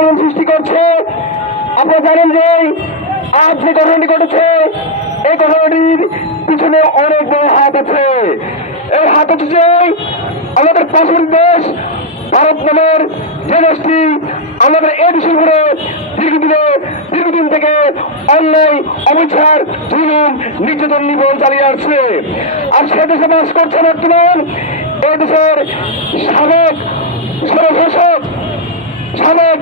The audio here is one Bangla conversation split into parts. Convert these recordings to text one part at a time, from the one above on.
আন্দোলন সৃষ্টি করছে। আপনারা জানেন যে আজ যে ঘটনাটি ঘটেছে, এই ঘটনাটির পিছনে অনেক বড় হাত আছে। এই হাত হচ্ছে যে আমাদের পাশের দেশ, ভারত নামের যে দেশটি, আমাদের এই দেশের উপরে দীর্ঘদিনে, দীর্ঘদিন থেকে অন্যায়, অবিচার, জুলুম, নির্যাতন নিবন চালিয়ে আসছে। আর সে দেশে বাস করছে বর্তমান এই দেশের সাবেক সর্বশাসক সাবেক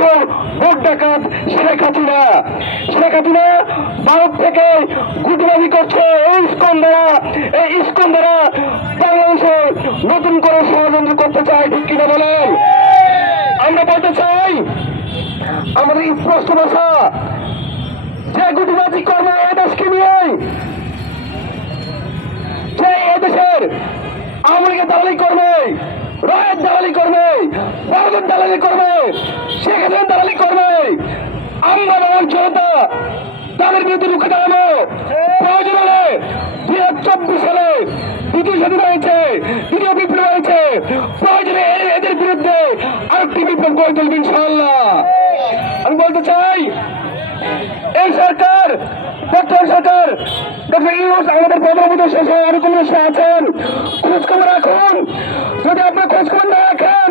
ভোট ভোট ডাকাত শেখ হাসিনা। শেখ হাসিনা ভারত থেকে গুটবাজি করছে। এই ইস্কন দ্বারা এই ইস্কন দ্বারা বাংলাদেশে নতুন করে ষড়যন্ত্র করতে চায়, ঠিক কিনা বলেন? আমরা বলতে চাই, আমাদের স্পষ্ট ভাষা, যে করবে এই দেশকে নিয়ে, যে দালালি করবে, রয়ের দালালি করবে ভারতের দালালি করবে হাসিনার দালালি করবে। আমরা বাংলার জনতা তাদের বিরুদ্ধে রুখে দাঁড়াবো। প্রয়োজন হলে দুই হাজার চব্বিশ সালে দ্বিতীয় স্বাধীন হয়েছে, দ্বিতীয় বিপ্লব হয়েছে। প্রয়োজনে এদের বিরুদ্ধে আরেকটি বিপ্লব গড়ে তুলবে ইনশাআল্লাহ। আমি বলতে চাই, এই সরকার, বর্তমান সরকার, ডক্টর ইউনুস আমাদের প্রধানমন্ত্রী শেষে আরও কোন আছেন? খোঁজ খবর রাখুন। যদি আপনার খোঁজ খবর না রাখেন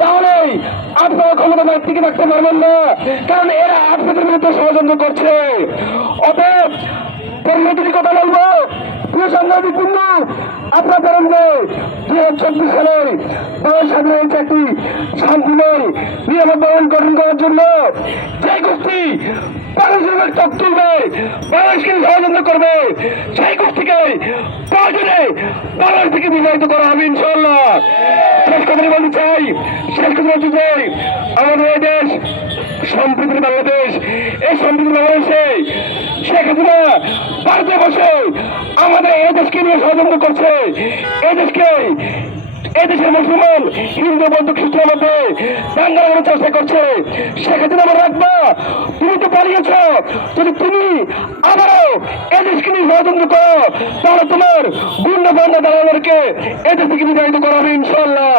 তাহলে আপনারা ক্ষমতা টিকে থাকতে পারবেন না, কারণ এরা আপনাদের বিরুদ্ধে ষড়যন্ত্র করছে। অতএব পরিণতির কথা বলব, প্রিয় সাংবাদিক হাজার চব্বিশ সালে বাংলাদেশ স্বাধীন হয়েছে একটি শান্তিময় নিরাপদ গঠন করার জন্য যে গোষ্ঠী বাংলাদেশের চোখ তুলবে, বাংলাদেশকে ষড়যন্ত্র করবে, সেই গোষ্ঠীকে প্রয়োজনে বাংলাদেশ থেকে বিবাহিত করা হবে ইনশাল্লাহ শেষ কথা বলতে চাই শেষ কথা বলতে চাই আমাদের এই দেশ, সম্প্রীতির বাংলাদেশ। এই সম্প্রীতির বাংলাদেশে শেখ হাসিনা ভারতে বসে আমাদের এই দেশকে নিয়ে ষড়যন্ত্র করছে। এই দেশকে, এই দেশের মুসলমান হিন্দু বন্ধু খ্রিস্টানের মধ্যে লাগানোর চেষ্টা করছে। শেখ হাসিনা আমার রাখবা, তুমি পালিয়েছ যদি তুমি আবারও এদেশকে দেশকে নিয়ে ষড়যন্ত্র করো, তাহলে তোমার গুন্ডা বান্ধা দালালদেরকে এদেশ দেশ থেকে বিতাড়িত করা হবে ইনশাল্লাহ